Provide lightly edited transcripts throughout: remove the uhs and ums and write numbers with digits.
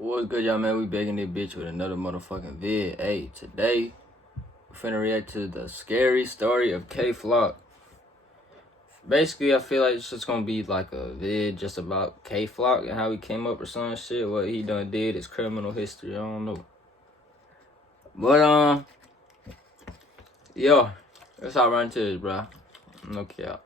What's good, y'all, man? We back in this bitch with another motherfucking vid. Hey, today, we're finna react to the scary story of K-Flock. Basically, I feel like it's just gonna be like a vid just about K-Flock and how he came up with some shit, what he done did, his criminal history, I don't know. But, yo, let's all run to this, bro. No cap.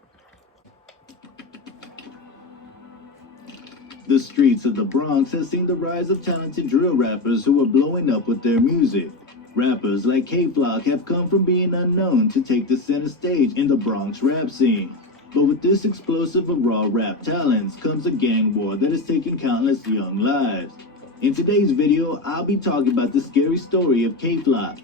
The streets of the Bronx have seen the rise of talented drill rappers who are blowing up with their music. Rappers like K-Flock have come from being unknown to take the center stage in the Bronx rap scene. But with this explosive of raw rap talents comes a gang war that has taken countless young lives. In today's video, I'll be talking about the scary story of K-Flock.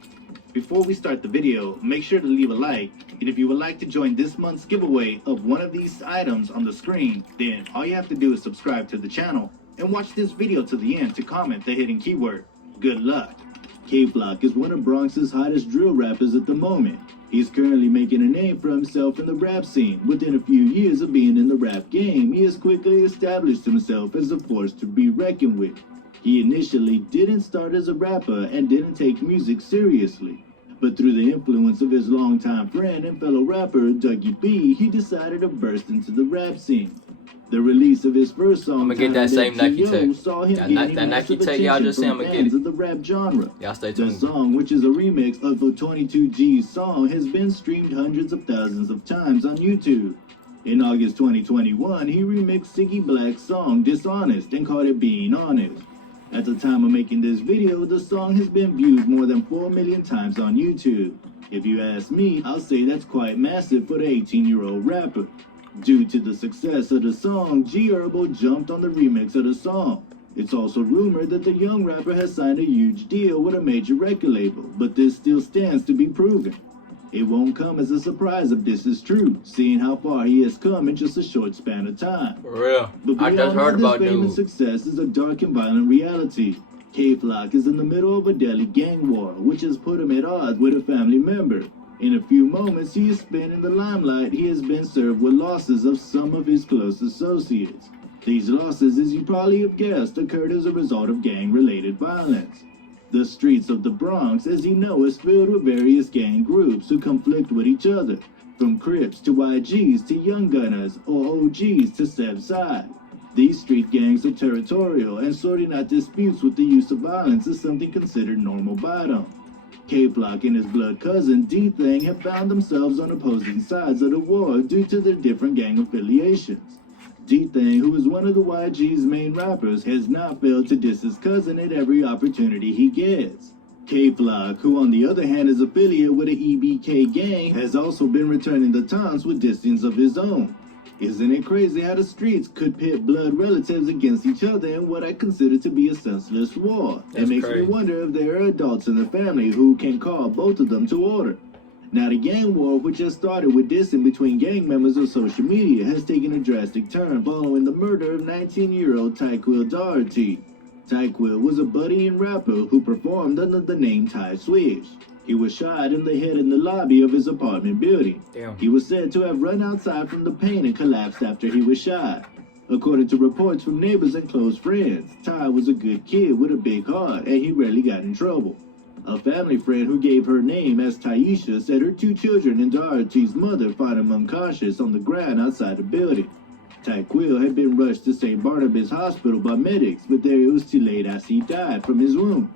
Before we start the video, make sure to leave a like, and if you would like to join this month's giveaway of one of these items on the screen, then all you have to do is subscribe to the channel and watch this video to the end to comment the hidden keyword. Good luck. K-Flock is one of Bronx's hottest drill rappers at the moment. He's currently making a name for himself in the rap scene. Within a few years of being in the rap game, he has quickly established himself as a force to be reckoned with. He initially didn't start as a rapper and didn't take music seriously. But through the influence of his longtime friend and fellow rapper, Dougie B, he decided to burst into the rap scene. The release of his first song, I'ma get that same Nike tag. saw him that Nike tag y'all just say I'ma get it. Of the rap genre. Y'all stay tuned. The song, which is a remix of the 22G's song, has been streamed hundreds of thousands of times on YouTube. In August 2021, he remixed Siggy Black's song Dishonest and called it Being Honest. At the time of making this video, the song has been viewed more than 4 million times on YouTube. If you ask me, I'll say that's quite massive for the 18-year-old rapper. Due to the success of the song, G Herbo jumped on the remix of the song. It's also rumored that the young rapper has signed a huge deal with a major record label, but this still stands to be proven. It won't come as a surprise if this is true, seeing how far he has come in just a short span of time. For real. But I just heard about this famous success is a dark and violent reality. K-Flock is in the middle of a deadly gang war, which has put him at odds with a family member. In a few moments he has been in the limelight, he has been served with losses of some of his close associates. These losses, as you probably have guessed, occurred as a result of gang-related violence. The streets of the Bronx, as you know, is filled with various gang groups who conflict with each other, from Crips to YGs to Young Gunners or OGs to Sev Side. These street gangs are territorial, and sorting out disputes with the use of violence is something considered normal by them. K-Flock and his blood cousin D-Thang have found themselves on opposing sides of the war due to their different gang affiliations. D-Thang, who is one of the YG's main rappers, has not failed to diss his cousin at every opportunity he gets. K-Flock, who on the other hand is affiliated with the EBK gang, has also been returning the taunts with dissings of his own. Isn't it crazy how the streets could pit blood relatives against each other in what I consider to be a senseless war? It makes me wonder if there are adults in the family who can call both of them to order. Now, the gang war, which has started with dissing between gang members on social media, has taken a drastic turn following the murder of 19-year-old Tyquil Doherty. Tyquil was a buddy and rapper who performed under the name Ty Swish. He was shot in the head in the lobby of his apartment building. Damn. He was said to have run outside from the pain and collapsed after he was shot. According to reports from neighbors and close friends, Ty was a good kid with a big heart, and he rarely got in trouble. A family friend who gave her name as Taisha said her 2 children and Doherty's mother found him unconscious on the ground outside the building. Tyquil had been rushed to St. Barnabas Hospital by medics, but there it was too late as he died from his wound.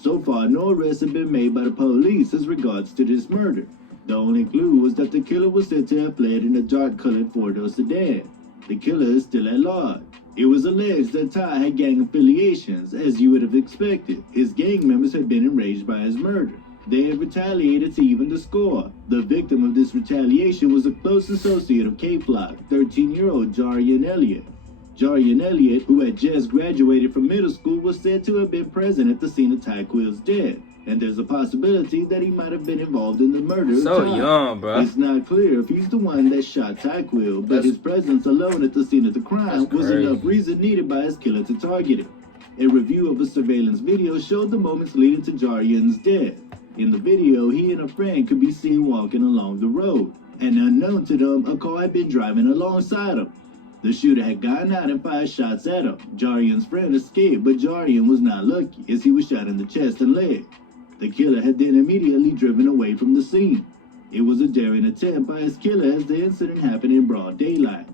So far, no arrests have been made by the police as regards to this murder. The only clue was that the killer was said to have fled in a dark-colored 4-door sedan. The killer is still at large. It was alleged that Ty had gang affiliations, as you would have expected. His gang members had been enraged by his murder. They had retaliated to even the score. The victim of this retaliation was a close associate of K-Flock, 13-year-old Jarian Elliott. Jarian Elliott, who had just graduated from middle school, was said to have been present at the scene of Tyquil's death, and there's a possibility that he might have been involved in the murder of Ty. Young, bro. It's not clear if he's the one that shot Tyquil, but his presence alone at the scene of the crime was enough reason needed by his killer to target him. A review of a surveillance video showed the moments leading to Jarian's death. In the video, he and a friend could be seen walking along the road, and unknown to them, a car had been driving alongside him. The shooter had gotten out and fired shots at him. Jarian's friend escaped, but Jarian was not lucky as he was shot in the chest and leg. The killer had then immediately driven away from the scene. It was a daring attempt by his killer as the incident happened in broad daylight.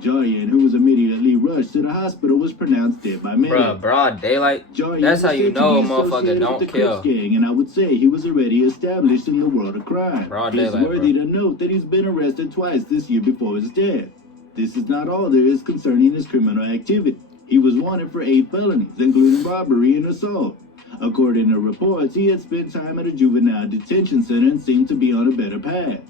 Jarian, who was immediately rushed to the hospital, was pronounced dead by medics. Bruh, broad daylight? Jarian That's how was you said to know a be motherfucker associated don't with the kill. Crips gang, and I would say he was already established in the world of crime. Broad It's daylight, worthy bro. to note that he's been arrested twice this year before his death. This is not all there is concerning his criminal activity. He was wanted for 8 felonies, including robbery and assault. According to reports, he had spent time at a juvenile detention center and seemed to be on a better path.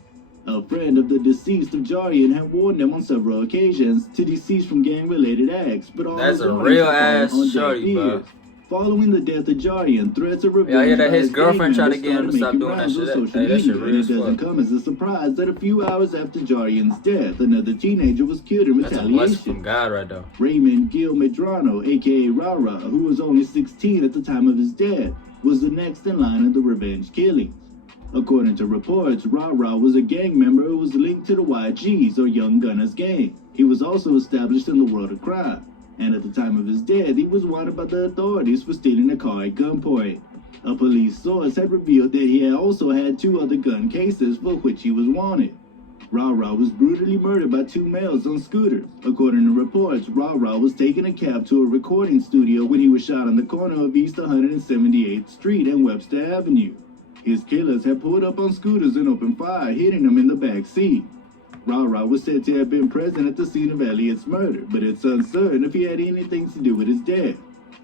A friend of the deceased of Jarian had warned him on several occasions to cease from gang-related acts, but all That's his a warnings real had fallen ass on deaf shorty, bro. ears. Following the death of Jarian, threats of revenge Y'all hear that by his gang girlfriend tried to members get him to started stop making doing that rounds on shit? social Hey, that shit media, real and as it doesn't fuck. come as a surprise that a few hours after Jarian's death, another teenager was killed in That's a blessing retaliation. from God right there. Raymond Gil Medrano, aka Rara, who was only 16 at the time of his death, was the next in line of the revenge killings. According to reports, Rara was a gang member who was linked to the YGs, or Young Gunners gang. He was also established in the world of crime, and at the time of his death, he was wanted by the authorities for stealing a car at gunpoint. A police source had revealed that he had also had 2 other gun cases for which he was wanted. Rara was brutally murdered by 2 males on scooters. According to reports, Rara was taking a cab to a recording studio when he was shot on the corner of East 178th Street and Webster Avenue. His killers had pulled up on scooters and opened fire, hitting him in the back seat. Rara was said to have been present at the scene of Elliot's murder, but it's uncertain if he had anything to do with his death.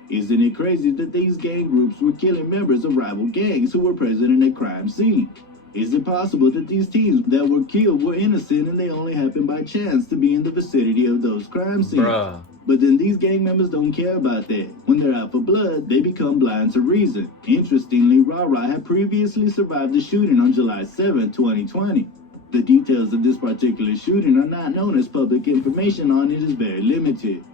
Isn't it crazy that these gang groups were killing members of rival gangs who were present in a crime scene? Is it possible that these teens that were killed were innocent and they only happened by chance to be in the vicinity of those crime scenes? Bruh. But then these gang members don't care about that. When they're out for blood, they become blind to reason. Interestingly, Rara had previously survived the shooting on July 7, 2020. The details of this particular shooting are not known as public information on it is very limited.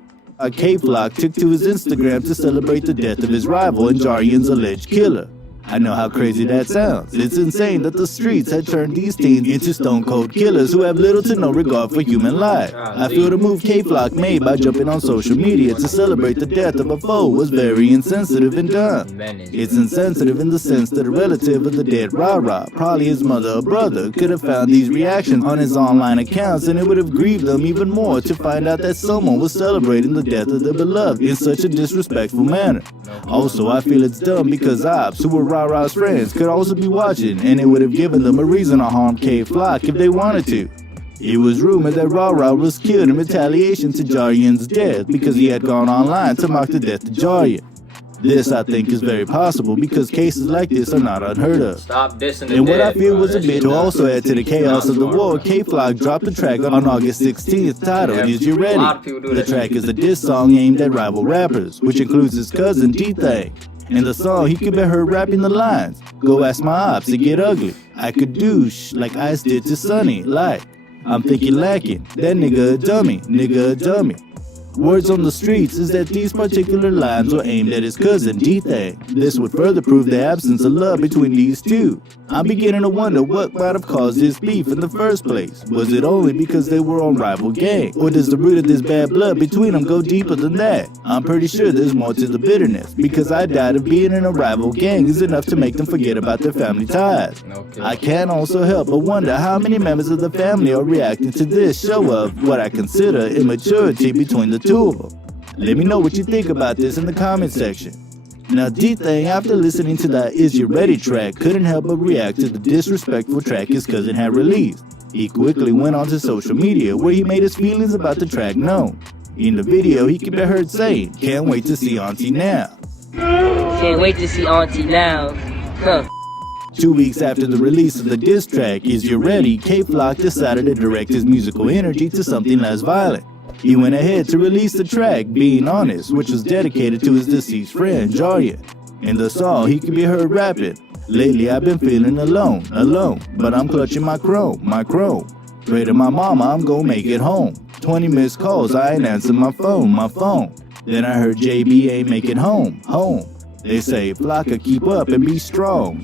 K-Flock took to his Instagram to celebrate the death of his rival and Jarian's alleged killer. I know how crazy that sounds. It's insane that the streets had turned these teens into stone-cold killers who have little to no regard for human life. I feel the move K-Flock made by jumping on social media to celebrate the death of a foe was very insensitive and dumb. It's insensitive in the sense that a relative of the dead Rara, probably his mother or brother, could have found these reactions on his online accounts, and it would have grieved them even more to find out that someone was celebrating the death of their beloved in such a disrespectful manner. Also, I feel it's dumb because ops, who were Rara's friends, could also be watching, and it would have given them a reason to harm K-Flock if they wanted to. It was rumored that Rara was killed in retaliation to Jarian's death because he had gone online to mock the death of Jarian. This, I think, is very possible because cases like this are not unheard of. Stop dissing the And what I dead, feel bro. was a That bit shit to not- also add to the chaos of the war, K-Flock dropped a track on August 16th titled Is You Ready? A lot of people do The that. track is a diss song aimed at rival rappers, which includes his cousin D-Thang. In the song, he could be heard rapping the lines, "Go ask my ops, it get ugly. I could douche like Ice did to Sonny, like, I'm thinking lacking, that nigga a dummy, nigga a dummy." Words on the streets is that these particular lines were aimed at his cousin, D-Thang. This would further prove the absence of love between these two. I'm beginning to wonder what might have caused this beef in the first place. Was it only because they were on rival gang? Or does the root of this bad blood between them go deeper than that? I'm pretty sure there's more to the bitterness, because I doubt if being in a rival gang is enough to make them forget about their family ties. Okay. I can't also help but wonder how many members of the family are reacting to this show of what I consider immaturity between the two of them. Let me know what you think about this in the comment section. Now D-Thang, after listening to that Is You Ready track, couldn't help but react to the disrespectful track his cousin had released. He quickly went onto social media where he made his feelings about the track known. In the video, he can be heard saying, "Can't wait to see Auntie now." Can't wait to see Auntie now. Huh. 2 weeks after the release of the diss track, Is You Ready, K-Flock decided to direct his musical energy to something less violent. He went ahead to release the track, Being Honest, which was dedicated to his deceased friend, Jarian. In the song, he can be heard rapping, "Lately I've been feeling alone, but I'm clutching my chrome. Pray to my mama, I'm gonna make it home. 20 missed calls, I ain't answering my phone. Then I heard JB ain't making home. They say, Flocka, keep up and be strong.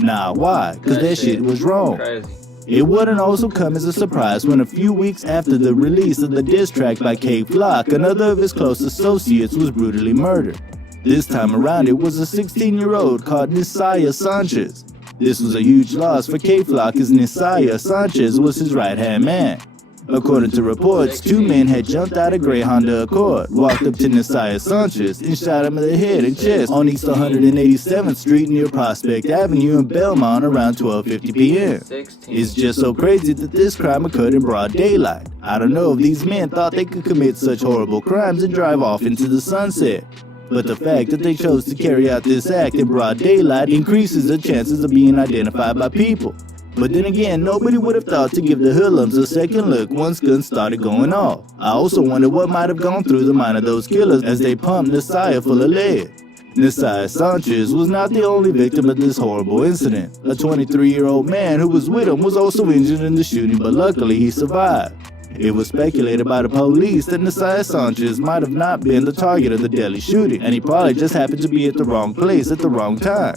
Nah, why? Cause that shit was wrong." Crazy. It wouldn't also come as a surprise when a few weeks after the release of the diss track by K-Flock, another of his close associates was brutally murdered. This time around, it was a 16-year-old called Nisaya Sanchez. This was a huge loss for K-Flock as Nisaya Sanchez was his right-hand man. According to reports, two men had jumped out of Grey Honda Accord, walked up to Nisaya Sanchez, and shot him in the head and chest on East 187th Street near Prospect Avenue in Belmont around 12:50 p.m. It's just so crazy that this crime occurred in broad daylight. I don't know if these men thought they could commit such horrible crimes and drive off into the sunset. But the fact that they chose to carry out this act in broad daylight increases the chances of being identified by people. But then again, nobody would have thought to give the hoodlums a second look once guns started going off. I also wonder what might have gone through the mind of those killers as they pumped Nisaya full of lead. Nisaya Sanchez was not the only victim of this horrible incident. A 23-year-old man who was with him was also injured in the shooting, but luckily he survived. It was speculated by the police that Nisaya Sanchez might have not been the target of the deadly shooting, and he probably just happened to be at the wrong place at the wrong time.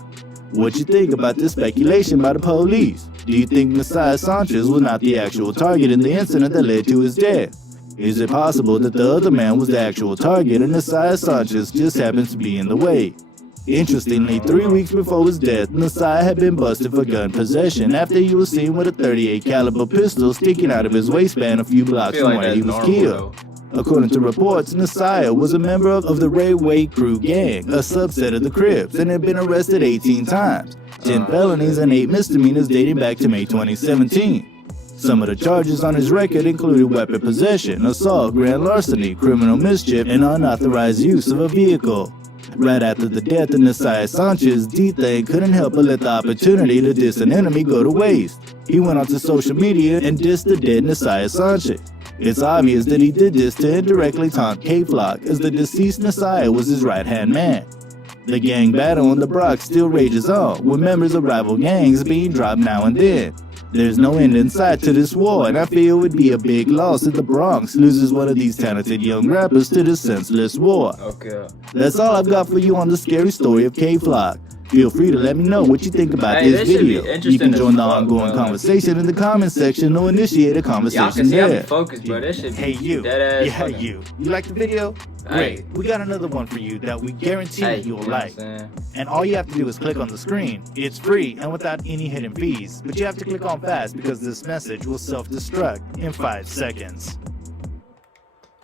What you think about this speculation by the police? Do you think Nisaya Sanchez was not the actual target in the incident that led to his death? Is it possible that the other man was the actual target and Nisaya Sanchez just happens to be in the way? Interestingly, 3 weeks before his death, Nisaya had been busted for gun possession after he was seen with a .38 caliber pistol sticking out of his waistband a few blocks from where he was killed. According to reports, Nisaya was a member of the Railway Crew Gang, a subset of the Crips, and had been arrested 18 times, 10 felonies and 8 misdemeanors dating back to May 2017. Some of the charges on his record included weapon possession, assault, grand larceny, criminal mischief, and unauthorized use of a vehicle. Right after the death of Nisaya Sanchez, D-Thing couldn't help but let the opportunity to diss an enemy go to waste. He went onto social media and dissed the dead Nisaya Sanchez. It's obvious that he did this to indirectly taunt K-Flock, as the deceased Nisaya was his right-hand man. The gang battle on the Bronx still rages on, with members of rival gangs being dropped now and then. There's no end in sight to this war, and I feel it would be a big loss if the Bronx loses one of these talented young rappers to this senseless war. Okay. That's all I've got for you on the scary story of K-Flock. Feel free to let me know what you think about this video. You can join the ongoing conversation in the comment section or initiate a conversation Y'all there. can focus, bro. That shit Hey you, dead ass yeah funny. you like the video? Great, Hey. we got another one for you that we guarantee Hey, you'll you know what I'm like. saying? And all you have to do is click on the screen. It's free and without any hidden fees, but you have to click on fast because this message will self-destruct in 5 seconds.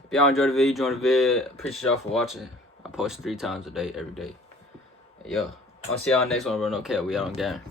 If y'all enjoyed the video, join the vid. Appreciate y'all for watching. I post 3 times a day, every day. Yo, I'll see y'all next one, bro. No cap. We out on game.